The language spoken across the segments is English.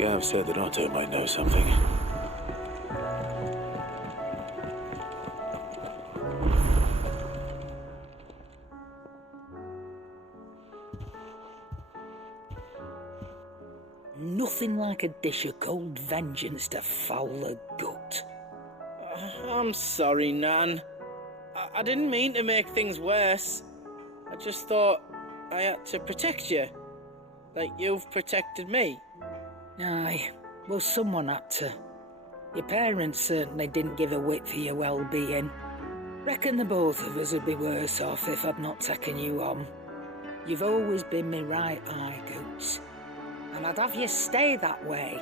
Gav said that Otto might know something. Nothing like a dish of cold vengeance to foul the gut. I'm sorry, Nan. I didn't mean to make things worse. I just thought I had to protect you. Like you've protected me. Aye, well, someone had to. Your parents certainly didn't give a whit for your well-being. Reckon the both of us would be worse off if I'd not taken you on. You've always been me right eye, Goose. And I'd have you stay that way.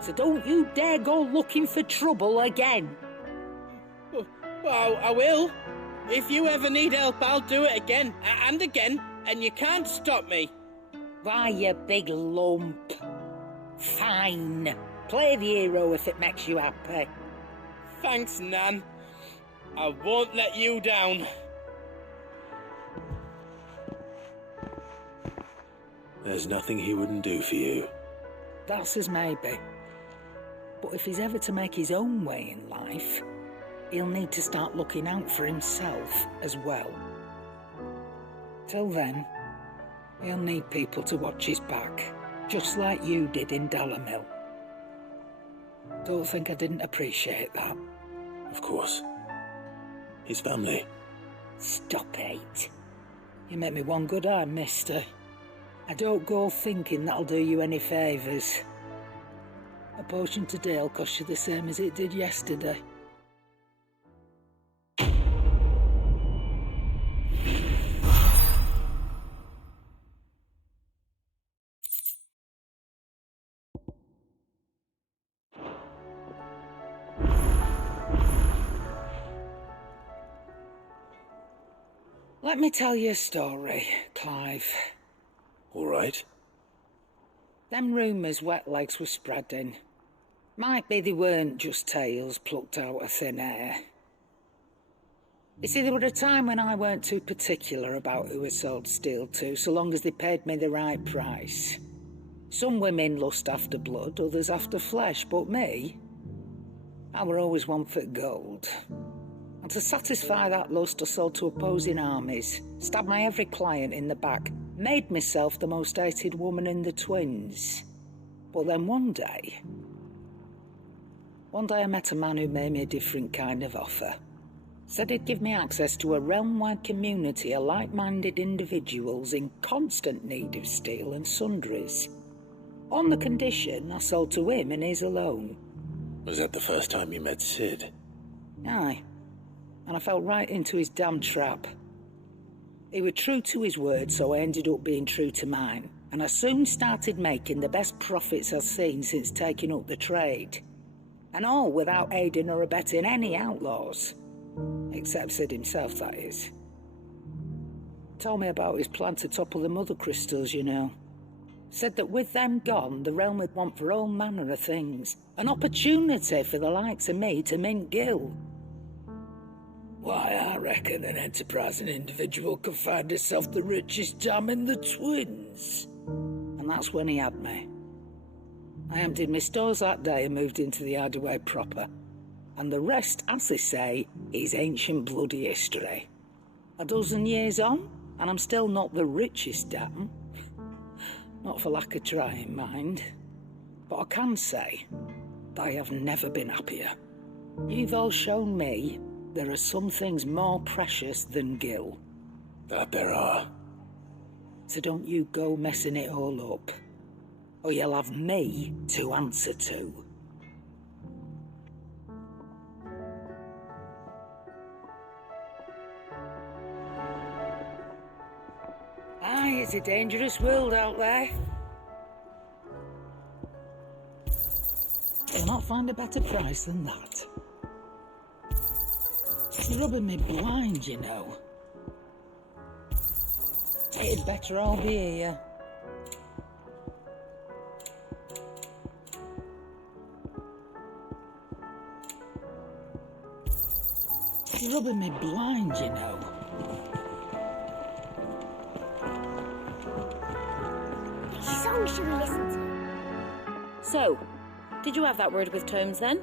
So don't you dare go looking for trouble again. Well, I will. If you ever need help, I'll do it again and again, and you can't stop me. Why, you big lump. Fine. Play the hero if it makes you happy. Thanks, Nan. I won't let you down. There's nothing he wouldn't do for you. That's as maybe. But if he's ever to make his own way in life, he'll need to start looking out for himself as well. Till then, he'll need people to watch his back, just like you did in Dalamil. Don't think I didn't appreciate that. Of course. His family. Stop it. You make me one good eye, mister. I don't go thinking that'll do you any favours. A potion today'll cost you the same as it did yesterday. Let me tell you a story, Clive. All right. Them rumours Wetlegs were spreading. Might be they weren't just tales plucked out of thin air. You see, there were a time when I weren't too particular about who I sold steel to, so long as they paid me the right price. Some women lust after blood, others after flesh, but me, I were always one for gold. And to satisfy that lust, I sold to opposing armies, stabbed my every client in the back, made myself the most hated woman in the twins. But then one day I met a man who made me a different kind of offer. Said he'd give me access to a realm-wide community of like-minded individuals in constant need of steel and sundries. On the condition I sold to him and his alone. Was that the first time you met Sid? Aye. And I fell right into his damn trap. He was true to his word, so I ended up being true to mine. And I soon started making the best profits I've seen since taking up the trade. And all without aiding or abetting any outlaws. Except Sid himself, that is. Told me about his plan to topple the mother crystals, you know. Said that with them gone, the realm would want for all manner of things. An opportunity for the likes of me to mint gil. Why, I reckon an enterprising individual could find himself the richest dam in the twins. And that's when he had me. I emptied my stores that day and moved into the Hideaway proper. And the rest, as they say, is ancient bloody history. A dozen years on, and I'm still not the richest dam. Not for lack of trying, mind. But I can say that I have never been happier. You've all shown me there are some things more precious than gil. That there are. So don't you go messing it all up, or you'll have me to answer to. Aye, it's a dangerous world out there. You'll not find a better price than that. You're rubbing me blind, you know. It'd better all be here. You're rubbing me blind, you know. Which song should we listen to? So, did you have that word with Tomes then?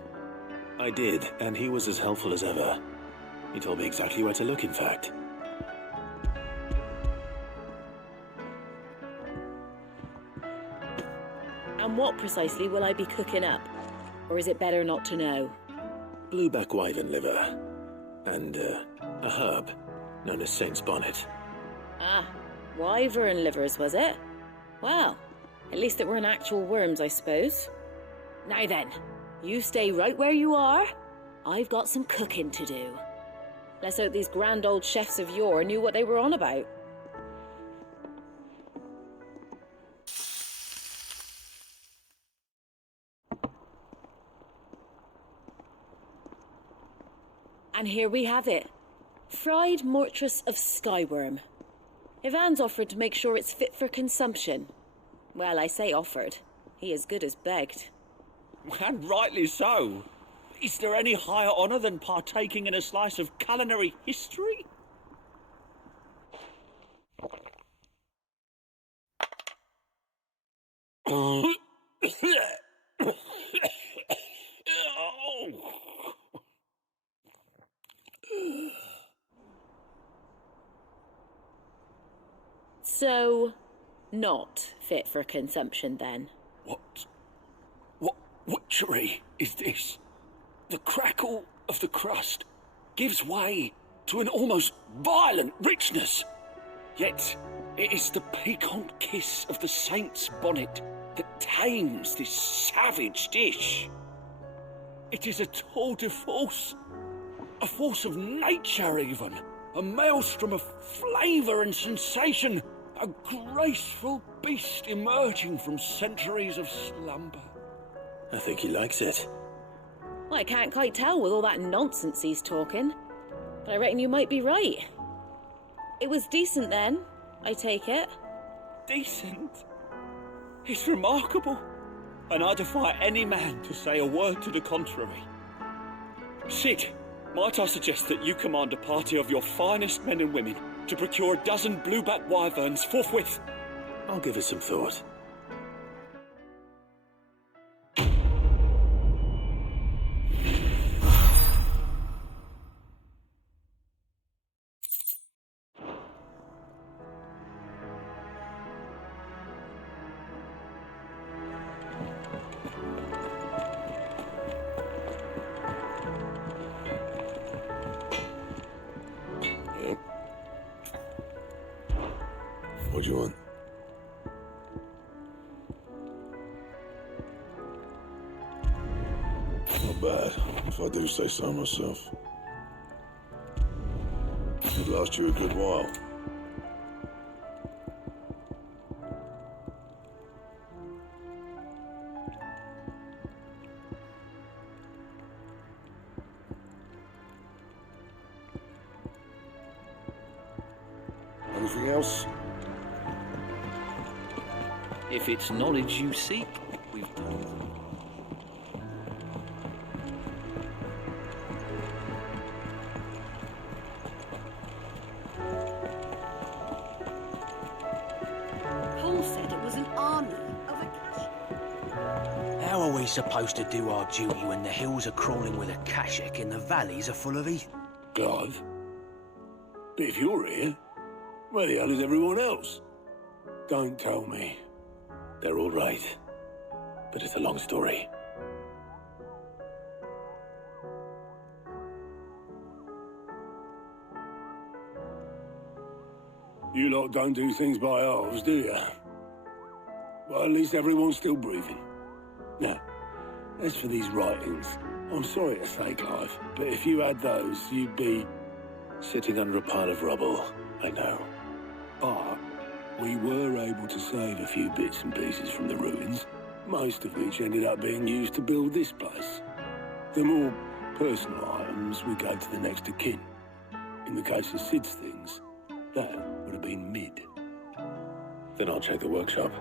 I did, and he was as helpful as ever. He told me exactly where to look, in fact. And what precisely will I be cooking up? Or is it better not to know? Blueback wyvern liver. And, a herb known as Saint's Bonnet. Ah, wyvern livers, was it? Well, at least it weren't actual worms, I suppose. Now then, you stay right where you are. I've got some cooking to do. Let's hope these grand old chefs of yore knew what they were on about. And here we have it. Fried mortress of skyworm. Ivan's offered to make sure it's fit for consumption. Well, I say offered. He as good as begged. And rightly so. Is there any higher honour than partaking in a slice of culinary history? So, not fit for consumption then? What witchery is this? The crackle of the crust gives way to an almost violent richness. Yet, it is the piquant kiss of the saint's bonnet that tames this savage dish. It is a tour de force, a force of nature even, a maelstrom of flavour and sensation, a graceful beast emerging from centuries of slumber. I think he likes it. Well, I can't quite tell with all that nonsense he's talking, but I reckon you might be right. It was decent then, I take it. Decent? It's remarkable, and I defy any man to say a word to the contrary. Sid, might I suggest that you command a party of your finest men and women to procure a dozen blueback wyverns forthwith? I'll give it some thought. What do you want? Not bad, if I do say so myself. It'd last you a good while. Anything else? If it's knowledge you seek, we've done. Paul said it was an army of a cash. How are we supposed to do our duty when the hills are crawling with a kashek and the valleys are full of heath? Clive? But if you're here, where the hell is everyone else? Don't tell me. They're all right. But it's a long story. You lot don't do things by halves, do you? Well, at least everyone's still breathing. Now, as for these writings, I'm sorry to say, Clive, but if you had those, you'd be... sitting under a pile of rubble, I know. But we were able to save a few bits and pieces from the ruins, most of which ended up being used to build this place. The more personal items we gave to the next of kin. In the case of Sid's things, that would have been mid. Then I'll check the workshop.